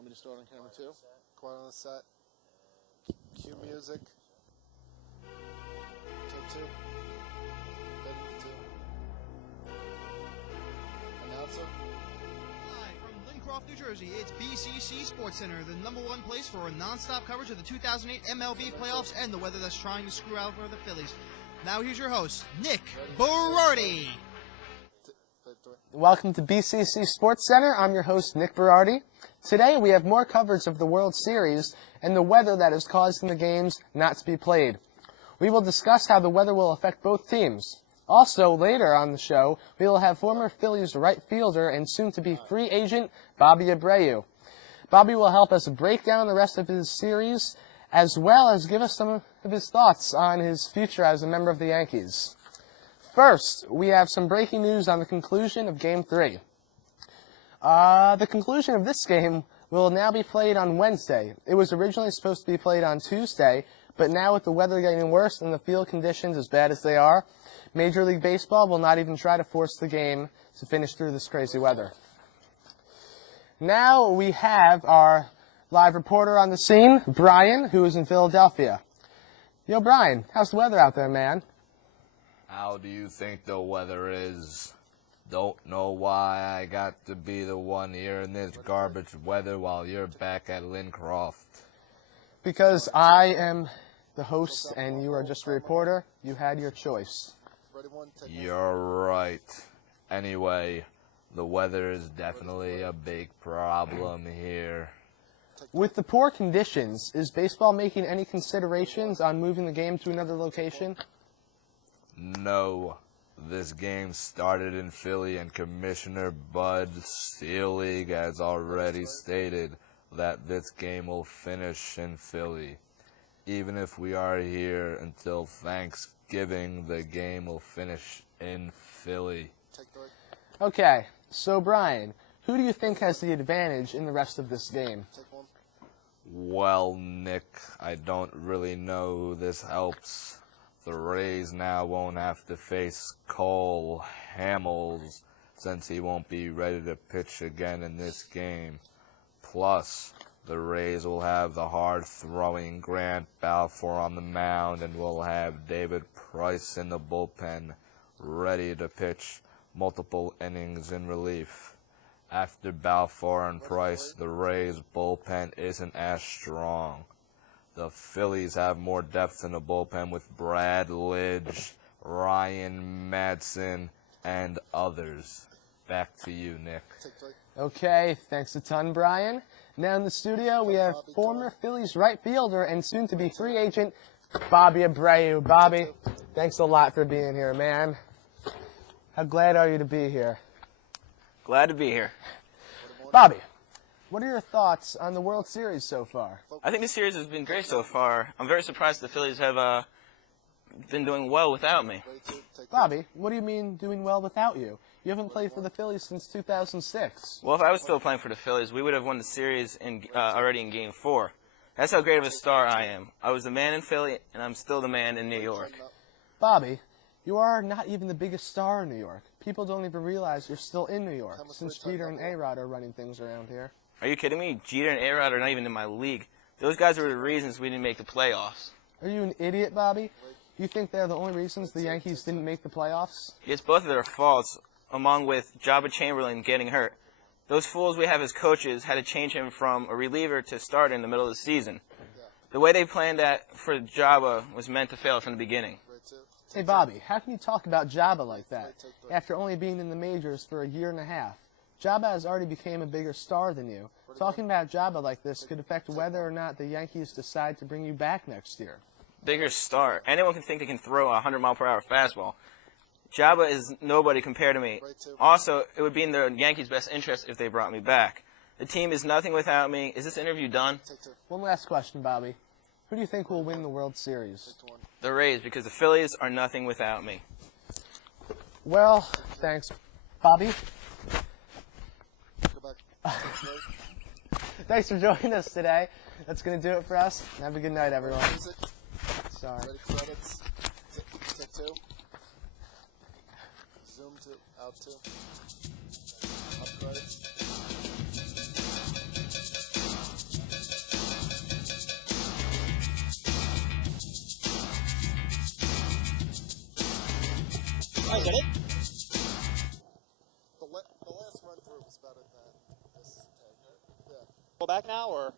want me to start on camera 2? Quiet on the set. Cue music. Take 2. Heading to 2. Announcer. Live from Lincroft, New Jersey, it's BCC Sports Center, the #1 place for a non-stop coverage of the 2008 MLB playoffs and the weather that's trying to screw out for the Phillies. Now here's your host, Nick Berardi. Welcome to BCC Sports Center. I'm your host, Nick Berardi. Today we have more coverage of the World Series and the weather that is causing the games not to be played. We will discuss how the weather will affect both teams. Also, later on the show, we will have former Phillies right fielder and soon-to-be free agent Bobby Abreu. Bobby will help us break down the rest of his series, as well as give us some of his thoughts on his future as a member of the Yankees. First, we have some breaking news on the conclusion of Game 3. The conclusion of this game will now be played on Wednesday. It was originally supposed to be played on Tuesday, but now with the weather getting worse and the field conditions as bad as they are, Major League Baseball will not even try to force the game to finish through this crazy weather. Now we have our live reporter on the scene, Brian, who is in Philadelphia. Yo, Brian, how's the weather out there, man? How do you think the weather is? Don't know why I got to be the one here in this garbage weather while you're back at Lincroft. Because I am the host and you are just a reporter, you had your choice. You're right. Anyway, the weather is definitely a big problem here. With the poor conditions, is baseball making any considerations on moving the game to another location? No. This game started in Philly, and Commissioner Bud Selig has already stated that this game will finish in Philly. Even if we are here until Thanksgiving, the game will finish in Philly. Okay, so Brian, who do you think has the advantage in the rest of this game? Well, Nick, I don't really know who this helps. The Rays now won't have to face Cole Hamels since he won't be ready to pitch again in this game. Plus, the Rays will have the hard-throwing Grant Balfour on the mound and will have David Price in the bullpen ready to pitch multiple innings in relief. After Balfour and Price, the Rays' bullpen isn't as strong. The Phillies have more depth in the bullpen with Brad Lidge, Ryan Madson, and others. Back to you, Nick. Okay, thanks a ton, Brian. Now in the studio, we have former Phillies right fielder and soon-to-be free agent Bobby Abreu. Bobby, thanks a lot for being here, man. How glad are you to be here? Glad to be here. Bobby, what are your thoughts on the World Series so far? I think the series has been great so far. I'm very surprised the Phillies have been doing well without me. Bobby, what do you mean doing well without you? You haven't played for the Phillies since 2006. Well, if I was still playing for the Phillies, we would have won the series already in Game 4. That's how great of a star I am. I was the man in Philly, and I'm still the man in New York. Bobby, you are not even the biggest star in New York. People don't even realize you're still in New York, since Jeter and A-Rod are running things around here. Are you kidding me? Jeter and A-Rod are not even in my league. Those guys were the reasons we didn't make the playoffs. Are you an idiot, Bobby? You think they're the only reasons the Yankees didn't make the playoffs? It's both of their faults, along with Jabba Chamberlain getting hurt. Those fools we have as coaches had to change him from a reliever to starter in the middle of the season. The way they planned that for Jabba was meant to fail from the beginning. Hey, Bobby, how can you talk about Jabba like that, after only being in the majors for a year and a half? Jabba has already become a bigger star than you. Talking about Jabba like this could affect whether or not the Yankees decide to bring you back next year. Bigger star. Anyone can think they can throw a 100-mile-per-hour fastball. Jabba is nobody compared to me. Also, it would be in the Yankees' best interest if they brought me back. The team is nothing without me. Is this interview done? One last question, Bobby. Who do you think will win the World Series? The Rays, because the Phillies are nothing without me. Well, thanks, Bobby. Thanks for joining us today. That's going to do it for us. Have a good night, everyone. Sorry. Ready credits. Take 2. Zoom to out 2. Up credits. I get it. The last run through was better than this tag. Yeah. Go back now, or?